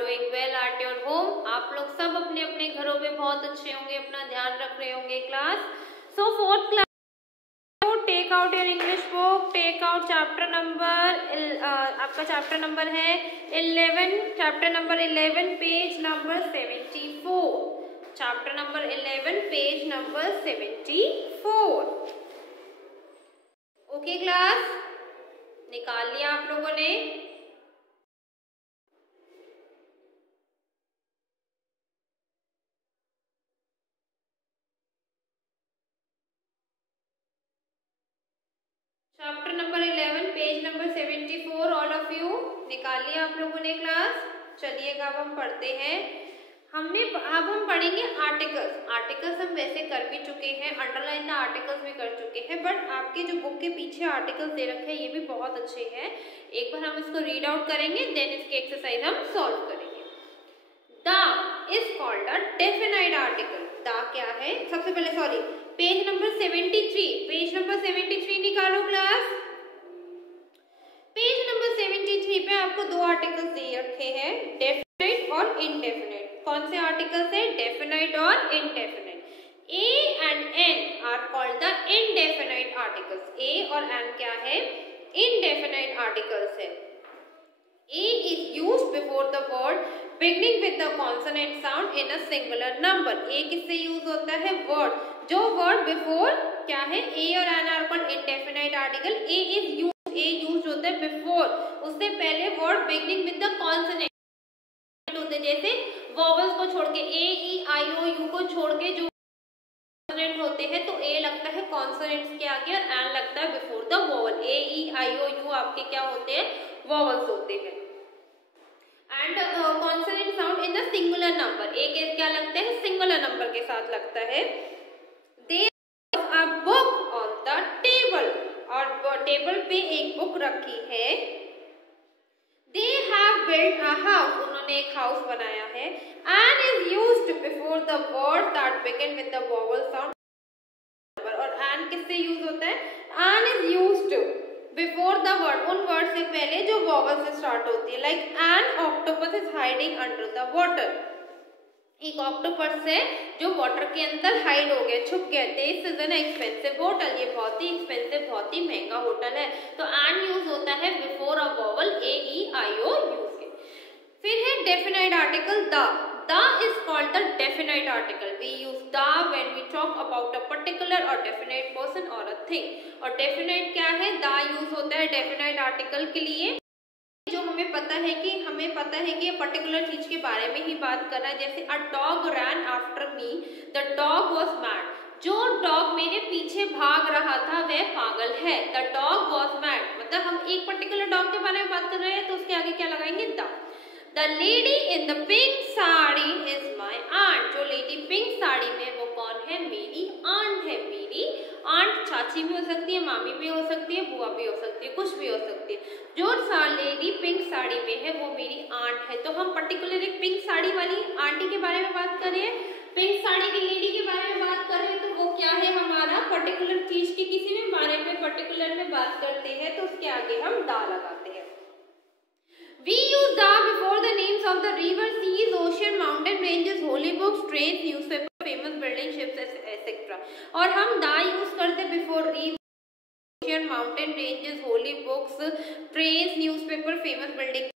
Doing well at your home. आप लोग सब अपने अपने घरों में बहुत अच्छे होंगे, अपना ध्यान रख रहे होंगे class. So fourth class, take out your English book, take out chapter number, आपका चैप्टर नंबर है 11, chapter number 11 page number 74, chapter number 11 page number 74। Okay class, निकाल लिया आप लोगों ने? Chapter number 11 page number 74 all of you निकाल लिया आप लोगों ने क्लास? चलिएगा अब हम पढ़ते हैं। अब हम पढ़ेंगे आर्टिकल्स। आर्टिकल्स हम वैसे कर भी चुके हैं, अंडरलाइन द आर्टिकल्स भी कर चुके हैं, बट आपके जो बुक के पीछे आर्टिकल्स दे रखे हैं ये भी बहुत अच्छे हैं। एक बार हम इसको रीड आउट करेंगे, देन इसके एक्सरसाइज हम सॉल्व करेंगे। The is called a definite article. The क्या है? सबसे पहले sorry, page number 73, page number 73 निकालो क्लास। पेज नंबर 73 पे आपको दो आर्टिकल्स दे रखे हैं, डेफिनाइट और इनडेफिनाइट। कौन से आर्टिकल्स है? डेफिनाइट और indefinite. A and an are called the indefinite articles. A और एन क्या है? इनडेफिनाइट आर्टिकल्स है। A is used before the word beginning with the consonant sound in a singular number. A किससे use होता है? Word, जो word before क्या है? A और N are called indefinite article. A is used, A use होता है before, उससे पहले word beginning with the consonant होते हैं, जैसे वॉवल्स को छोड़ के A, E, I, O, U को छोड़ के जो कॉन्सोनेंट होते हैं तो A लगता है कॉन्सोनेंट्स के आगे और N लगता है before the vowel. A, E, I, O, U आपके क्या होते हैं? वॉवल्स होते हैं। And consonant sound in the singular number, एक क्या लगता है? सिंगुलर नंबर के साथ लगता है। They a book on the table, और टेबल पे एक बुक रखी है। They have built a house, उन्होंने एक हाउस बनाया है। An is used before the word that begin with the vowel sound, और एंड किससे यूज होता है? An is used before the word, उन वर्ड से पहले जो वॉवल से स्टार्ट होती है। Like an octopus is hiding under the water, एक ऑक्टोपस है जो वाटर के अंदर हाइड हो गया, छुप गया। This is an expensive hotel, ये बहुत ही एक्सपेंसिव, बहुत ही महंगा होटल है। तो एन यूज होता है before a vowel A, E, I, O use के। फिर है definite article the. The is called the definite article. We use the when we talk about a particular or definite person or a thing. और definite क्या है? The use होता है definite article के लिए जो हमें पता है कि ये पर्टिकुलर चीज के बारे में ही बात कर रहा है। जैसे a dog ran after me, the dog was mad. जो डॉग मेरे पीछे भाग रहा था वह पागल है। The dog was mad, मतलब हम एक पर्टिकुलर डॉग के बारे में बात कर रहे हैं तो उसके आगे क्या लगाएंगे? The. The lady in the pink sari is my aunt. जो लेडी पिंक साड़ी में वो कौन है? मेरी आंट है। मेरी आंट चाची भी हो सकती है, मामी भी हो सकती है, बुआ भी हो सकती है, कुछ भी हो सकती है। जो लेडी पिंक साड़ी में है वो मेरी आंट है। तो हम पर्टिकुलर एक पिंक साड़ी वाली आंटी के बारे में बात कर रहे हैं, पिंक साड़ी की लेडी के बारे में बात कर रहे हैं, तो वो क्या है? हमारा पर्टिकुलर चीज के किसी भी बारे में पर्टिकुलर में बात करते हैं तो उसके आगे हम दा लगाते हैं। We use the before the names of the river, seas, ocean, mountain ranges, holy books, trains, newspaper, famous buildings, ships, etc. और हम दा यूज करते before river, ocean, mountain ranges, holy books, trains, newspaper, famous building.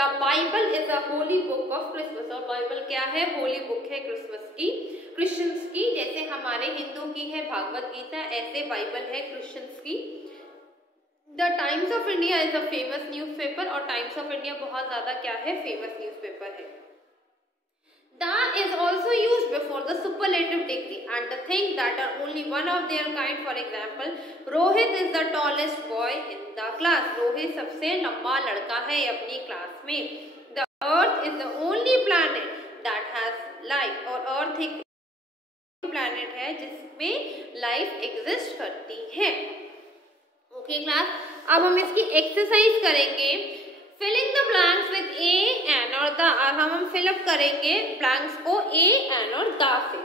The Bible is a holy book of Christmas. और Bible क्या है? Holi book है Christmas की, Christians की। जैसे हमारे हिंदू की है भागवत गीता, ऐसे बाइबल है क्रिश्चियंस की। The Times of India is a famous newspaper, और टाइम्स ऑफ इंडिया बहुत ज्यादा क्या है? फेमस न्यूज़पेपर है। The is also use before the superlative degree and the thing that are only one of their kind. For example, Rohit is the tallest boy in the class. Rohit सबसे लंबा लड़का है अपनी क्लास में। The earth is the only planet that has life, और अर्थ एक planet है जिसमें लाइफ एग्जिस्ट करती है। ओके क्लास, अब हम इसकी एक्सरसाइज करेंगे। Fill in the blanks with a, an और द। अब हम फिलअप करेंगे ब्लैंक्स को ए, एन और द से।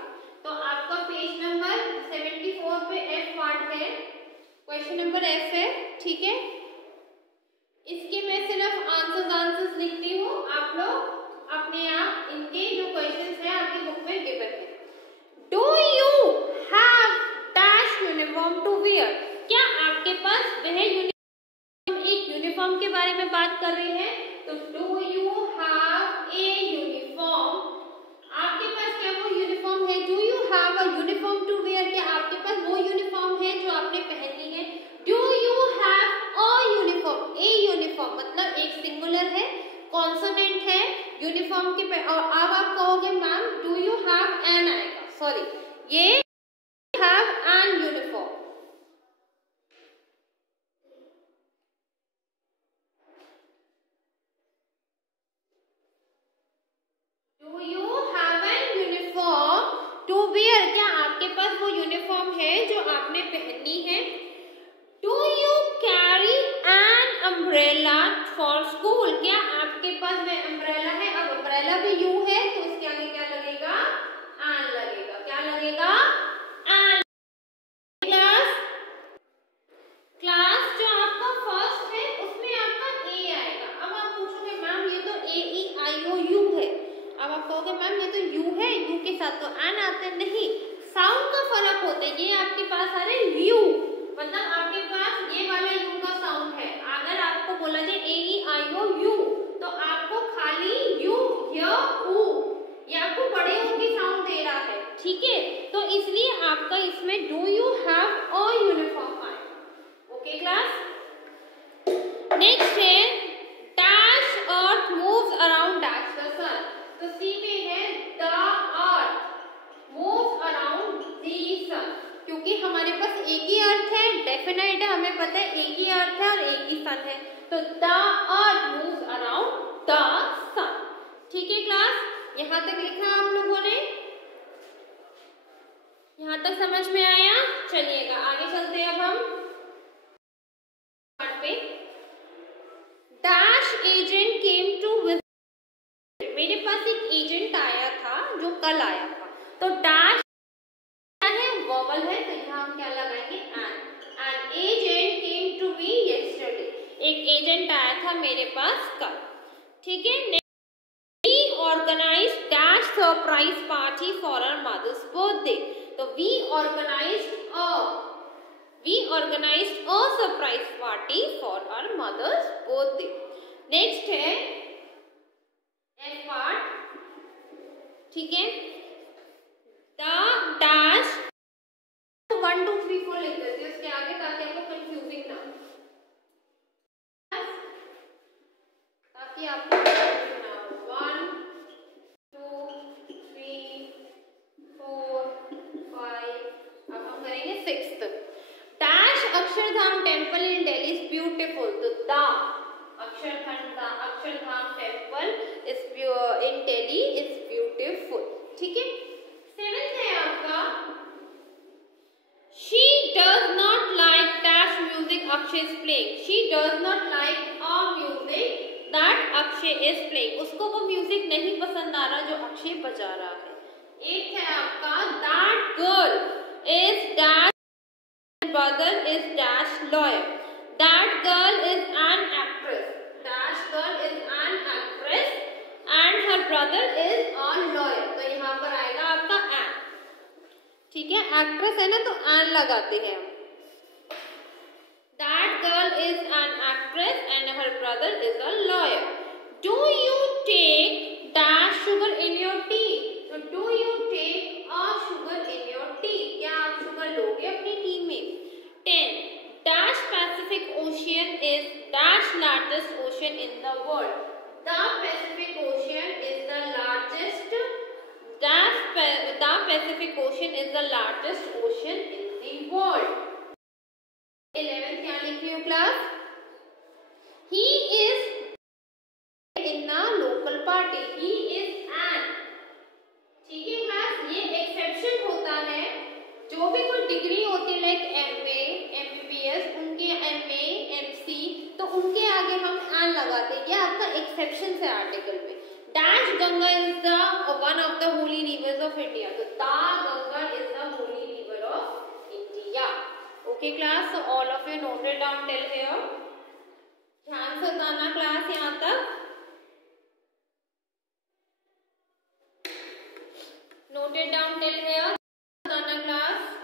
तो आपका पेज नंबर 74 पे एफ पार्ट है, क्वेश्चन नंबर एफ है, ठीक है। इसके मैं सिर्फ आंसर्स लिखती हूँ, आप लोग अपने आप इनके जो क्वेश्चंस हैं आपकी बुक में गिवन है। Do you have dash uniform to wear, क्या आपके पास वह यूनिफॉर्म, एक यूनिफॉर्म के बारे में बात कर रहे हैं, तो do you have a uniform, आपके पास क्या वो यूनिफॉर्म है, do you have a uniform to wear, क्या आपके पास वो यूनिफॉर्म है जो आपने पहननी है। Do you have a uniform, a uniform मतलब एक सिंगुलर है, कॉन्सोनेंट है यूनिफॉर्म के पे, और अब आप कहोगे ma'am do you have an आएगा, सॉरी ये have an uniform. Do you have an uniform to wear, क्या आपके पास वो यूनिफॉर्म है जो आपने पहननी है। Do you carry an umbrella for school, क्या आपके पास वह अम्ब्रेला है, अब अम्ब्रेला भी यू है तो इसके आगे क्या लगेगा, एन लगेगा, क्या लगेगा, एन। क्लास जो आपका फर्स्ट है उसमें आपका ए आएगा। अब आप पूछोगे मैम ये तो ए ई आई ओ यू है, अब आप कहोगे मैम ये तो यू है, यू के साथ तो एन आते नहीं, साउंड का फर्क होता है, ये आपके पास आ रहा है यू, मतलब आपके पास ये वाला यू का साउंड है। अगर आपको बोला जाए ए ई आई ओ यू तो आपको खाली यू य ऊ, ये आपको बड़े ओ की साउंड दे रहा है, ठीक है, तो इसलिए आपका इसमें do you have a uniform आएगा। ओके क्लास, नेक्स्ट है dash earth moves around dash the sun, तो सी में है the earth moves around the sun, क्योंकि हमारे पास एक ही अर्थ है, डेफिनेट है, हमें पता है एक ही अर्थ है और एक ही सन है, तो the earth moves around the sun. ठीक है क्लास, यहां तक लिखा आप लोगों ने, यहां तक समझ में आया। चलिएगा आगे चलते हैं अब हम पे। Dash agent came to visit, मेरे पास एक एजेंट आया था जो कल आया था, तो डैश क्या है, वॉवल है, तो यहाँ हम क्या लगाएंगे, an agent came to me yesterday, एक एजेंट आया था मेरे पास कल, ठीक है। We organise dash surprise party for our mother's birthday, तो we organised a surprise party for our mother's birthday. Next है एफ पार्ट, ठीक है, द डैश 1 2 3 4 लिख देते हैं उसके आगे ताकि आपको कंफ्यूजिंग ना हो, ताकि आपको कंफ्यूजन ना हो। 1 2 3 4 5, अब हम करेंगे 6th। Dash Akshardham temple in Delhi is beautiful, तो the Akshardham temple in Delhi is beautiful, ठीक है। 7th है आपका she does not like dash music Akshay is playing, she does not like a music that Akshay is playing, उसको वो म्यूजिक नहीं पसंद आ रहा जो अक्षय बजा रहा है। 8th है आपका that girl is dash brother is dash lawyer, that girl is an actress, dash girl is an actress and her brother is a lawyer, तो यहाँ पर आएगा आपका an, ठीक है, एक्ट्रेस है ना तो an लगाते हैं हम। that girl is an actress and her brother is a lawyer. do you take dash sugar in your tea, तो do you take a sugar in your tea, क्या आप शुगर लोगे अपनी टी में। 10 dash Pacific Ocean is dash largest ocean in the world, the Pacific Ocean is the largest dash the Pacific Ocean is the largest ocean in the world. 11th क्या लिख रही हो class, he is in a local party, he is an, ठीक है class, ये exception होता है, जो भी कोई डिग्री होती है लाइक एमए एमबीबीएस, उनके एमए एमसी, तो उनके आगे हम एन लगाते हैं, ये आपका एक्सेप्शन है आर्टिकल में। Dash Ganga is the one of the holy rivers of India, तो the Ganga is the holy river of India. Okay class, so all of you noted down till here, ध्यान से बताना क्लास यहाँ तक। Note it down till here. Dana class.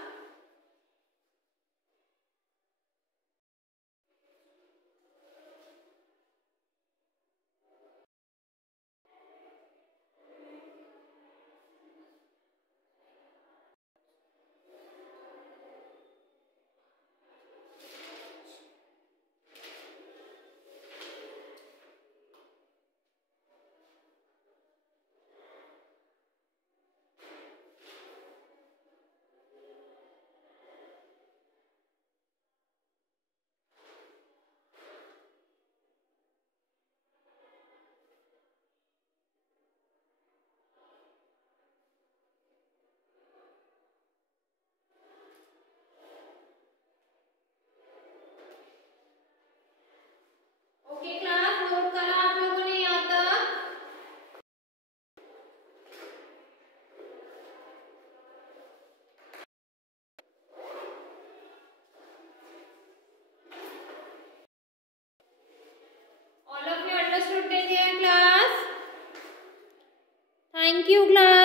Okay class, note करा आप लोगों ने यहाँ तक? All of you understood till here class? Thank you class.